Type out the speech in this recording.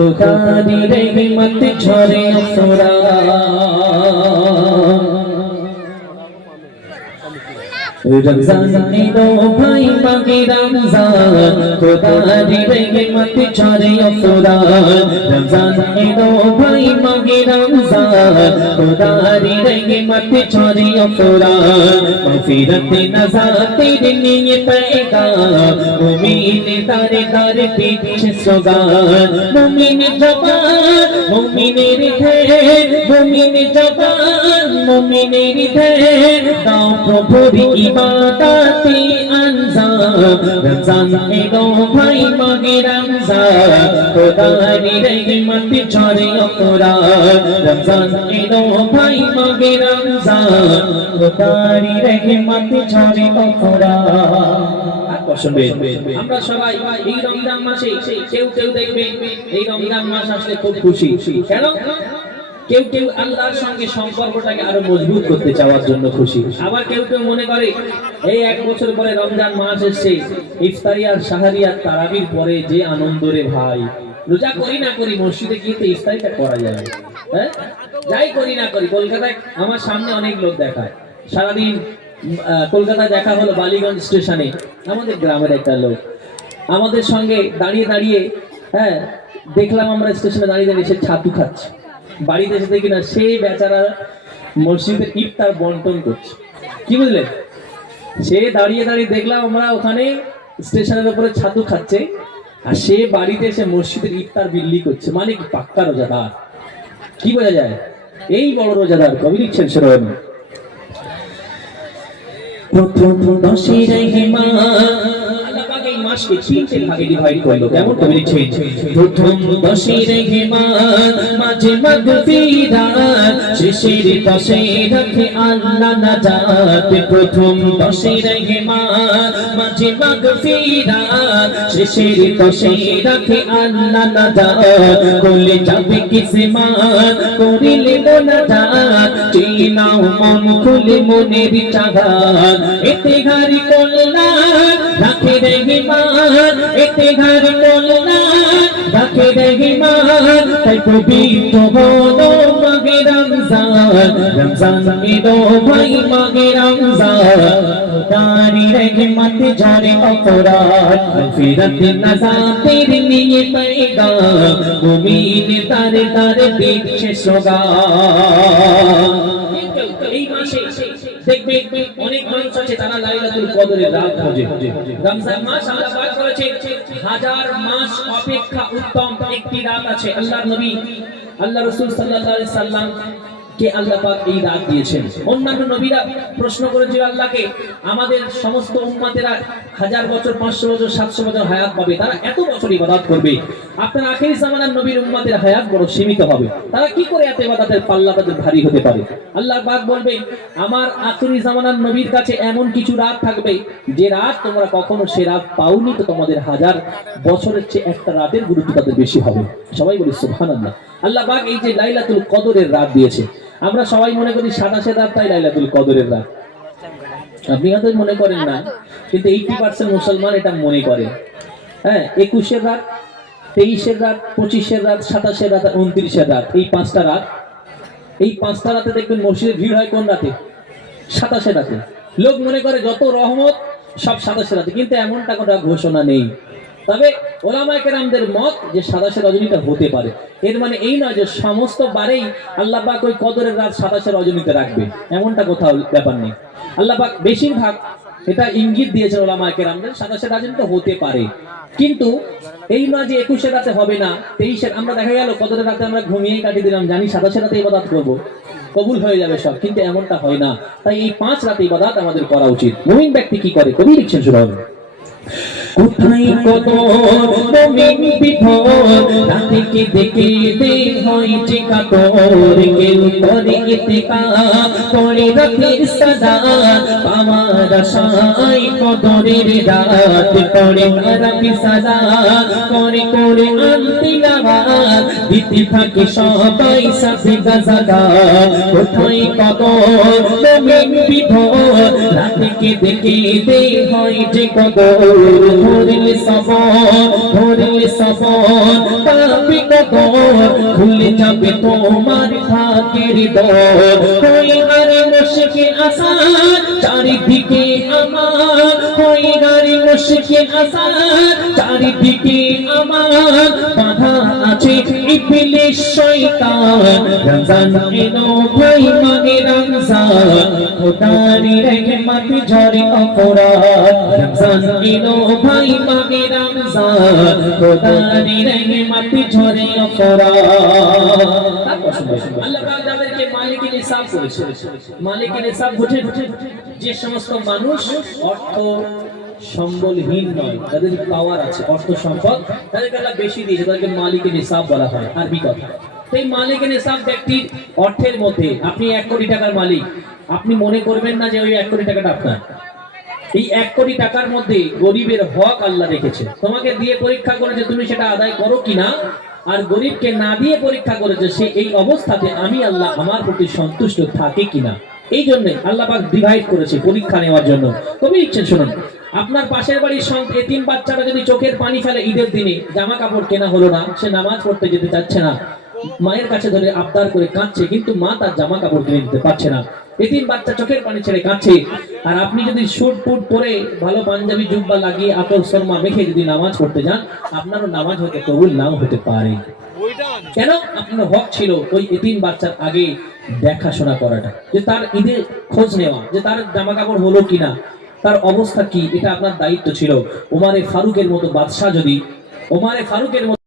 खुदारी रहमत झरे अफरा रमजान एलो भाई मागे रमजान खुदारी रहमत झरे अफरा रमजान एलो भाई मागे रमजान खुदारी रहमत झरे अफरा मगफिरत नज़ात तेरी नियत पैगाम मुमीन तारे तारे पीछे सोगान मुमीन जवान मुमीनेर ढेर मुमीन जवान मुमीनेर ढेर दाओ प्रभुर इबादते अंजाम रमजान एलो भाई मागे रमजान खुदारी रहमत झरे अफरा रमजान एलो भाई मागे रमजान खुदारी रहमत झरे अफरा আমরা সবাই এই রমজান মাসে কেউ কেউ দেখবে এই রমজান মাস আসলে খুব খুশি কেন কেউ কেউ আল্লাহর সঙ্গে সম্পর্কটাকে আরো মজবুত করতে চাওয়ার জন্য খুশি আবার কেউ কেউ মনে করে এই এক বছর পরে রমজান মাস এসেছে ইফতারি আর সাহারি আর তারাবির পরে যে আনন্দ রে ভাই রোজা করি না করি মসজিদে গিয়ে তো ইফতারিটা করা যায় হ্যাঁ যাই করি না করি কলকাতায় আমার সামনে অনেক লোক দেখায় সারাদিন কলকাতায় দেখা হলো বালিগঞ্জ স্টেশনে আমাদের গ্রামের একটা লোক আমাদের সঙ্গে দাঁড়িয়ে দাঁড়িয়ে হ্যাঁ দেখলাম আমরা স্টেশনে দাঁড়িয়ে দাঁড়িয়ে সে ছাতু খাচ্ছে বাড়িতে এসে দেখি না সে বেচারা মসজিদের ইফতার বন্টন করছে কি বুঝলেন সে দাঁড়িয়ে দাঁড়িয়ে দেখলাম আমরা ওখানে স্টেশনের উপরে ছাতু খাচ্ছে আর সে বাড়িতে এসে মসজিদের ইফতার বিল্লি করছে মানে কি পাক্কা রোজাদার কি বোঝা যায় এই বড় রোজাদার কবি লিখছেন সেরকম প্রথম দশে রহমান আল্লাহ পাক এই মাসকে তিনটে ভাগে ডিভাইড করলো কেমন কবি লিখছেন প্রথম দশে রহমান মাঝে মাগফিরাত শেষের দশে রাখে আল্লাহ নাজাত প্রথম দশে রহমান মাঝে মাগফিরাত শেষের দশে রাখে আল্লাহ নাজাত কোলে যাবে কিসমান করিলে মোনাজাত চিনাও মন খুলে মনের চাগাত এতে ঘারি কল্যাণ রাখে রহমান এতে ঘারি কল্যাণ রাখে রহমান তাই পবিত্র হলো মাগে রমজান রমজান এলো ভাই মাগে রমজান খুদারি রহমত ঝরে অফরাত মগফিরত নজাত তেরি নিয়ে पैगाम মুমিন তারে তারে দিচ্ছে সোগান এই মাসে দেখবে অনেক মানুষ আছে তারা লাইলাতুল কদরের রাত খোঁজে রমজান মাস আল্লাহ পাক করেছে হাজার মাস অপেক্ষা উত্তম একটি রাত আছে আল্লাহর নবী আল্লাহ রাসূল সাল্লাল্লাহু আলাইহি সাল্লাম কে আল্লাহ পাক এই রাত দিয়েছেন অন্যান্য নবীরা প্রশ্ন করেছিল আল্লাহকে আমাদের সমস্ত উম্মতেরা 1000 বছর 500 বছর 700 বছর হায়াত পাবে তারা এত বছর ইবাদত করবে আপনার আখেরি জামানার নবীর উম্মতের হায়াত বড় সীমিত হবে তারা কি করে এত ইবাদতের পাল্লা তাদের ভারী হতে পারে আল্লাহ পাক বলবে আমার আখেরি জামানার নবীর কাছে এমন কিছু রাত থাকবে যে রাত তোমরা কখনো সে রাত পাওনি তো তোমাদের 1000 বছরের চেয়ে একটা রাতের গুরুত্ব তাদের বেশি হবে সবাই বলি সুবহানাল্লাহ আল্লাহ পাক এই যে লাইলাতুল কদরের রাত দিয়েছে আমরা সবাই মনে করি 27 রাত তাই লাইলাতুল কদরের রাত আপনি হয়তো মনে করেন না কিন্তু 80% মুসলমান এটা মনে করে হ্যাঁ 21 এর রাত 23 এর রাত 25 এর রাত 27 এর রাত 29 এর রাত এই পাঁচটা রাত এই পাঁচটা রাতে দেখবেন মসজিদে ভিড় হয় কোন রাতে 27 রাতে লোক মনে করে যত রহমত সব 27 রাতে কিন্তু এমনটা কোনো ঘোষণা নেই তবে ওলামায়ে কেরামদের মত যে 27 রজনীটা হতে পারে এর মানে এই নয় যে সমস্ত বারেই আল্লাহ পাক ওই কদরের রাত 27 রজনীতে রাখবে এমনটা কোথাও ব্যাপার নেই আল্লাহ পাক বেশিরভাগ এটা ইঙ্গিত দিয়েছেন ওলামায়ে কেরামদের 27 রজনীতে হতে পারে কিন্তু এই নয় যে 21 এর রাতে হবে না 23 এর আমরা দেখা গেল কদরের রাতে আমরা ঘুমিয়েই কাটিয়ে দিলাম জানি 27 রাতে ইবাদত করব কবুল হয়ে যাবে সব কিন্তু এমনটা হয় না তাই এই 5 রাতে ইবাদত আমাদের করা উচিত মুমিন ব্যক্তি কি করে কবি লিখছেন শুনুন কোথায় কত মুমিন বিভোর রাতে কে দেখে দেখ হয় যে কাতর কেউ করে ইতিকাফ করে রাতের সাদা পাওয়ার আশায় কদরের রাত করে আরাফি সাদা করে করে আনতিলাওয়াত দিতে থাকে সবাই সাথে গাজাদা কোথায় কত মুমিন বিভোর রাতে কেঁদে কেঁদে হয় যে কদর, ধরলে সবর পাবে কদর, খুলে যাবে তোমার ভাগ্যের দর। হয়ে গারে মুশকিল আসান চারিদিকে আমার, হয়ে গারে মুশকিল আসান চারিদিকে আমার, বাধা আছে ইবলিশ শয়তান। রমজান এলো ভাই মানে রমজান, খোদারি রহমত ঝরে অপরাধ। রমজান এলো ভাই মানে রমজান, খোদারি রহমত ঝরে অপরাধ। আল্লাহ পাক যাদেরকে মালিক নিসাব করেছে, মালিক নিসাব বুঝে যে সমস্ত মানুষ অর্থ সম্বলহীন নয়, তাদের পাওয়ার আছে, অর্থ সম্পদ তাদেরকে আল্লাহ বেশি দিয়েছে, তাদেরকে মালিক নিসাব বলা হয় আরবি কথা। এই মালিক নিসাব ব্যক্তির অর্থের মধ্যে আপনি 1 কোটি টাকার মালিক, আপনি মনে করবেন না যে ওই 1 কোটি টাকাটা আপনার। এই 1 কোটি টাকার মধ্যে গরিবের হক আল্লাহ রেখেছে, তোমাকে দিয়ে পরীক্ষা করেছে তুমি সেটা আদায় করো কিনা, আর গরিবকে না দিয়ে পরীক্ষা করেছে সে এই অবস্থাতে আমি আল্লাহ আমার প্রতি সন্তুষ্ট থাকে কিনা। এই জন্য আল্লাহ পাক ডিভাইড করেছে পরীক্ষা নেওয়ার জন্য। কবি লিখছেন শুনুন, আপনার পাশের বাড়ির এতিম বাচ্চারা যদি চোখের পানি ফেলে ঈদের দিনে, জামা কাপড় কেনা হলো না, সে নামাজ পড়তে যেতে চাচ্ছে না, মায়ের কাছে ধরে আবদার করে কাঁদছে, কিন্তু মা তার জামা কাপড় কিনে দিতে পারছে না, এতিম বাচ্চা চোখের পানি ছেড়ে কাঁদছে, আর আপনি যদি শুট পুট পরে ভালো পাঞ্জাবি জুব্বা লাগিয়ে আতর শর্মা মেখে যদি নামাজ পড়তে যান, আপনারও নামাজ হয়তো কবুল নাও হতে পারে। কেন? আপনার হক ছিল ওই এতিম বাচ্চার আগে দেখাশোনা করাটা, যে তার ঈদে খোঁজ নেওয়া, যে তার জামা কাপড় হলো কিনা, তার অবস্থা কি, এটা আপনার দায়িত্ব ছিল। ওমারে ফারুকের মতো বাদশাহ যদি, ওমারে ফারুকের মতো